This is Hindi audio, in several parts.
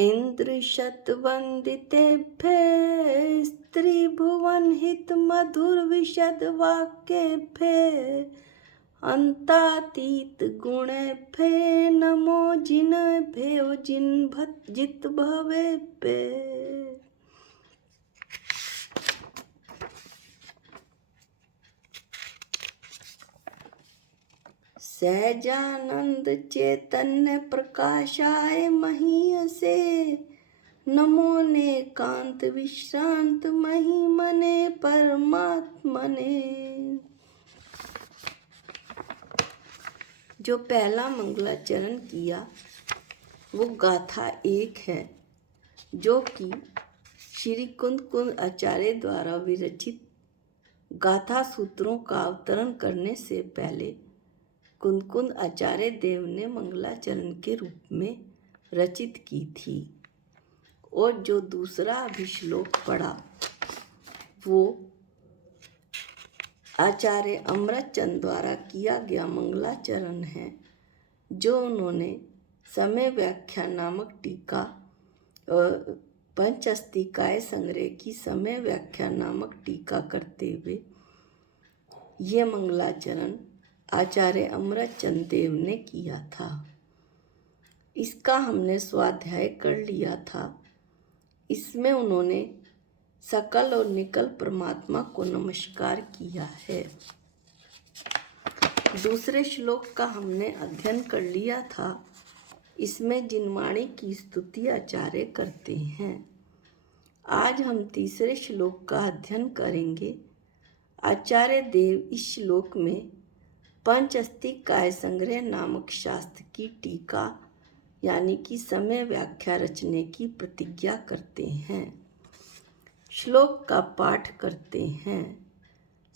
इंद्रशतवन्दितेभ्यः स्त्रीभुवनहितमधुरविशदवाक्येभ्यः अन्तातीतगुणेभ्यः नमो जिनेभ्यो जितभवेभ्यः। सहजानंद चैतन्य प्रकाशाय महीयसे नमो नेकांत विश्रांत महिमने परमात्मने। जो पहला मंगलाचरण किया वो गाथा 1 है, जो कि श्री कुंद कुंद आचार्य द्वारा विरचित गाथा सूत्रों का अवतरण करने से पहले कुंद कुंद आचार्य देव ने मंगलाचरण के रूप में रचित की थी। और जो दूसरा अभिश्लोक पढ़ा वो आचार्य अमृतचंद द्वारा किया गया मंगलाचरण है, जो उन्होंने समय व्याख्या नामक टीका पंचअस्तिकाय संग्रह की समय व्याख्या नामक टीका करते हुए ये मंगलाचरण आचार्य अमृतचंद देव ने किया था। इसका हमने स्वाध्याय कर लिया था। इसमें उन्होंने सकल और निकल परमात्मा को नमस्कार किया है। दूसरे श्लोक का हमने अध्ययन कर लिया था। इसमें जिनवाणी की स्तुति आचार्य करते हैं। आज हम तीसरे श्लोक का अध्ययन करेंगे। आचार्य देव इस श्लोक में पंचअस्तिकाय संग्रह नामक शास्त्र की टीका यानी कि समय व्याख्या रचने की प्रतिज्ञा करते हैं। श्लोक का पाठ करते हैं।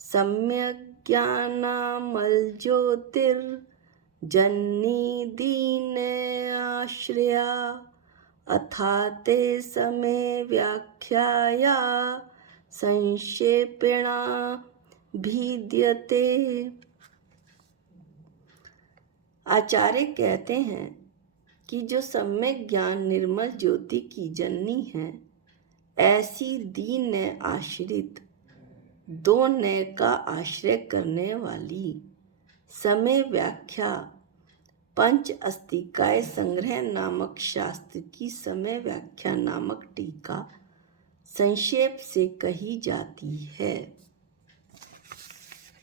सम्यक ज्ञानामल ज्योतिर्जन्नी दीन आश्रया अथाते समय व्याख्याया संक्षेपेणा भिद्यते। आचार्य कहते हैं कि जो सम्यक ज्ञान निर्मल ज्योति की जननी है, ऐसी दीन आश्रित दो नय का आश्रय करने वाली समय व्याख्या पंचअस्तिकाय संग्रह नामक शास्त्र की समय व्याख्या नामक टीका संक्षेप से कही जाती है।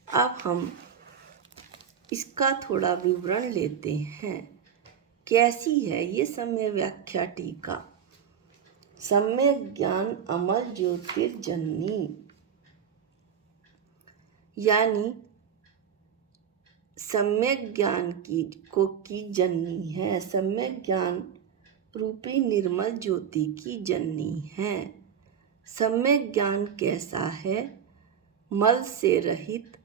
अब हम इसका थोड़ा विवरण लेते हैं। कैसी है ये समय व्याख्या टीका। सम्यक ज्ञान अमल ज्योतिर्जननी यानी सम्यक ज्ञान की जननी है। सम्यक ज्ञान रूपी निर्मल ज्योति की जननी है। सम्यक ज्ञान कैसा है? मल से रहित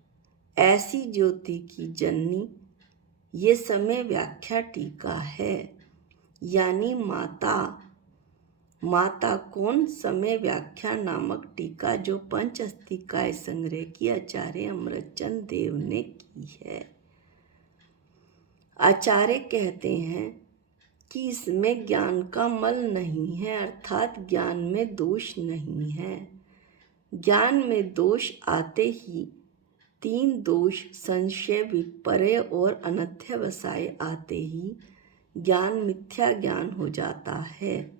ऐसी ज्योति की जननी ये समय व्याख्या टीका है। यानी माता कौन? समय व्याख्या नामक टीका जो पंचअस्तिकाय संग्रह की आचार्य अमृतचंद देव ने की है। आचार्य कहते हैं कि इसमें ज्ञान का मल नहीं है, अर्थात ज्ञान में दोष नहीं है। ज्ञान में दोष आते ही 3 दोष संशय विपर्य और अनध्यवसाय आते ही ज्ञान मिथ्या ज्ञान हो जाता है।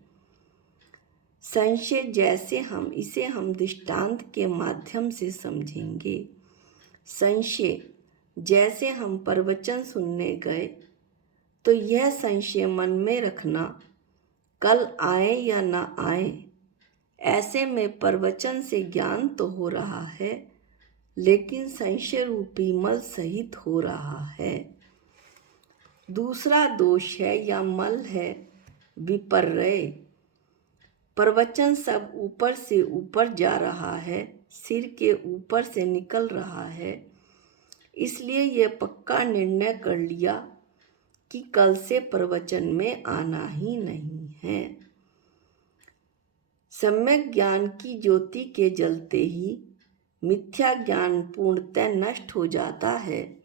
संशय जैसे हम दृष्टांत के माध्यम से समझेंगे। संशय जैसे हम प्रवचन सुनने गए तो यह संशय मन में रखना कल आए या ना आए। ऐसे में प्रवचन से ज्ञान तो हो रहा है, लेकिन संशय रूपी मल सहित हो रहा है। दूसरा दोष है या मल है विपर्य। प्रवचन सब ऊपर से ऊपर जा रहा है, सिर के ऊपर से निकल रहा है। इसलिए यह पक्का निर्णय कर लिया कि कल से प्रवचन में आना ही नहीं है। सम्यक ज्ञान की ज्योति के जलते ही मिथ्या ज्ञान पूर्णतः नष्ट हो जाता है।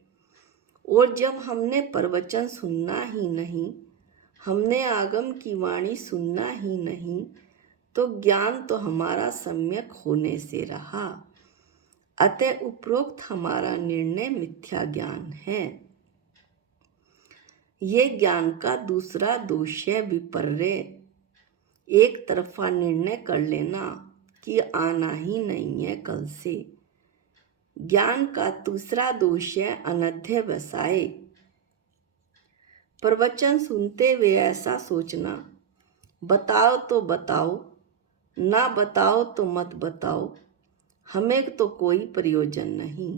और जब हमने प्रवचन सुनना ही नहीं, हमने आगम की वाणी सुनना ही नहीं तो ज्ञान तो हमारा सम्यक होने से रहा। अतः उपरोक्त हमारा निर्णय मिथ्या ज्ञान है। ये ज्ञान का दूसरा दोष है विपर्य, एक तरफा निर्णय कर लेना कि आना ही नहीं है कल से। ज्ञान का दूसरा दोष है अनध्यवसाय, प्रवचन सुनते हुए ऐसा सोचना, बताओ तो बताओ, ना बताओ तो मत बताओ, हमें तो कोई प्रयोजन नहीं।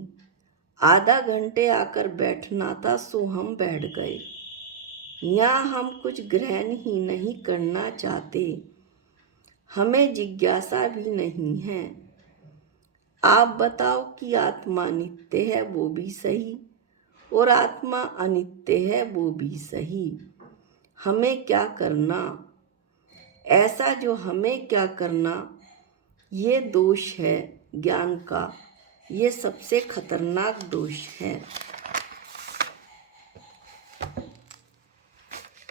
आधा घंटे आकर बैठना था सो हम बैठ गए। यहाँ हम कुछ ग्रहण ही नहीं करना चाहते, हमें जिज्ञासा भी नहीं है। आप बताओ कि आत्मा नित्य है वो भी सही और आत्मा अनित्य है वो भी सही, हमें क्या करना? ऐसा जो हमें क्या करना ये दोष है ज्ञान का, ये सबसे खतरनाक दोष है।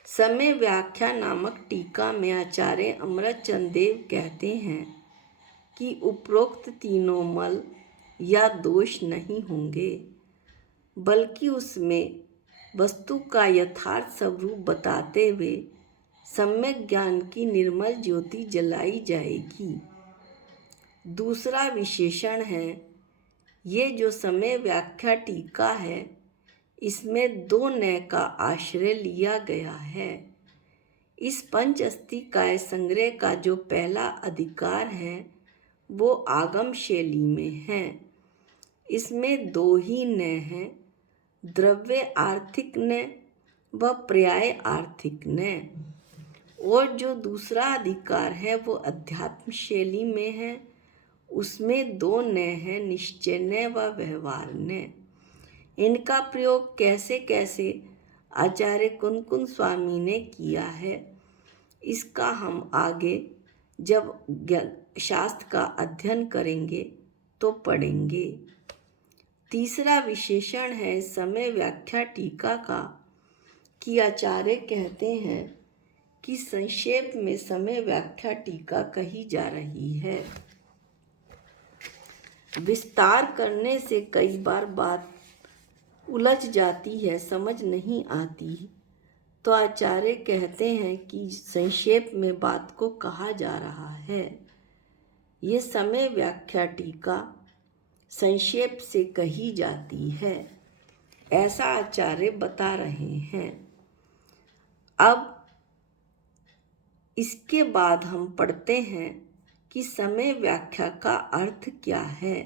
समय व्याख्या नामक टीका में आचार्य अमृतचंद देव कहते हैं कि उपरोक्त तीनों मल या दोष नहीं होंगे, बल्कि उसमें वस्तु का यथार्थ स्वरूप बताते हुए सम्यक ज्ञान की निर्मल ज्योति जलाई जाएगी। दूसरा विशेषण है, ये जो समय व्याख्या टीका है इसमें दो नय का आश्रय लिया गया है। इस पंच अस्थि काय संग्रह का जो पहला अधिकार है वो आगम शैली में है। इसमें दो ही नय हैं, द्रव्य आर्थिक नय व पर्याय आर्थिक नय। और जो दूसरा अधिकार है वो अध्यात्म शैली में है, उसमें दो नय हैं, निश्चय नय व व्यवहार नय। इनका प्रयोग कैसे कैसे आचार्य कुनकुन स्वामी ने किया है इसका हम आगे जब शास्त्र का अध्ययन करेंगे तो पढ़ेंगे। तीसरा विशेषण है समय व्याख्या टीका का कि आचार्य कहते हैं कि संक्षेप में समय व्याख्या टीका कही जा रही है। विस्तार करने से कई बार बात उलझ जाती है, समझ नहीं आती, तो आचार्य कहते हैं कि संक्षेप में बात को कहा जा रहा है। ये समय व्याख्या टीका संक्षेप से कही जाती है, ऐसा आचार्य बता रहे हैं। अब इसके बाद हम पढ़ते हैं कि समय व्याख्या का अर्थ क्या है।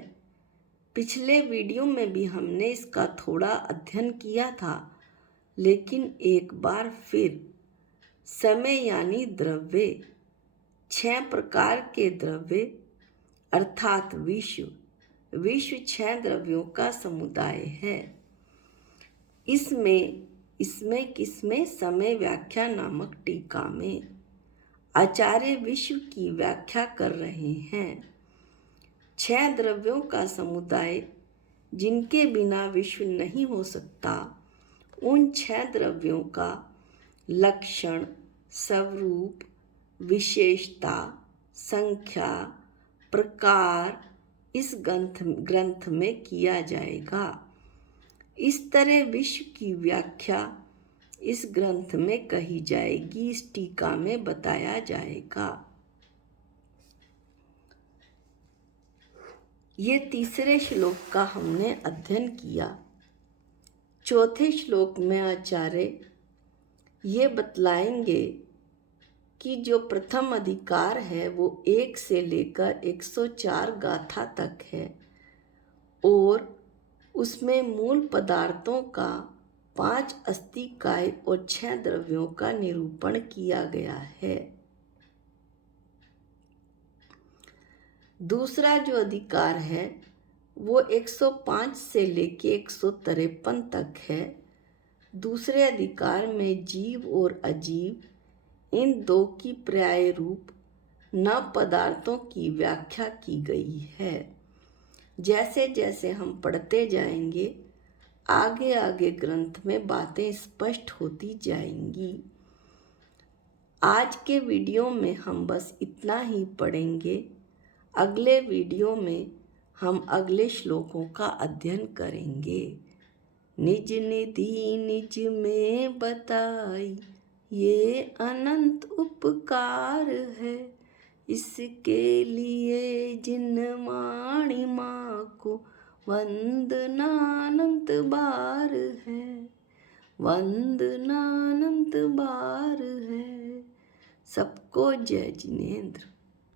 पिछले वीडियो में भी हमने इसका थोड़ा अध्ययन किया था, लेकिन एक बार फिर समय यानी द्रव्य, 6 प्रकार के द्रव्य अर्थात विश्व 6 द्रव्यों का समुदाय है। इसमें किसमें समय व्याख्या नामक टीका में आचार्य विश्व की व्याख्या कर रहे हैं। 6 द्रव्यों का समुदाय जिनके बिना विश्व नहीं हो सकता, उन 6 द्रव्यों का लक्षण, स्वरूप, विशेषता, संख्या, प्रकार इस ग्रंथ में किया जाएगा। इस तरह विश्व की व्याख्या इस ग्रंथ में कही जाएगी, इस टीका में बताया जाएगा। ये तीसरे श्लोक का हमने अध्ययन किया। चौथे श्लोक में आचार्य ये बतलाएंगे कि जो प्रथम अधिकार है वो 1 से लेकर 104 गाथा तक है और उसमें मूल पदार्थों का 5 अस्थि काय और 6 द्रव्यों का निरूपण किया गया है। दूसरा जो अधिकार है वो 105 से लेके 153 तक है। दूसरे अधिकार में जीव और अजीव इन दो की पर्याय रूप न पदार्थों की व्याख्या की गई है। जैसे जैसे हम पढ़ते जाएंगे आगे आगे ग्रंथ में बातें स्पष्ट होती जाएंगी। आज के वीडियो में हम बस इतना ही पढ़ेंगे। अगले वीडियो में हम अगले श्लोकों का अध्ययन करेंगे। निज निधि निज में बताई, ये अनंत उपकार है। इसके लिए जिन वाणी माँ को वंदनानंत बार है, वंदनानंत बार है। सबको जय जिनेंद्र।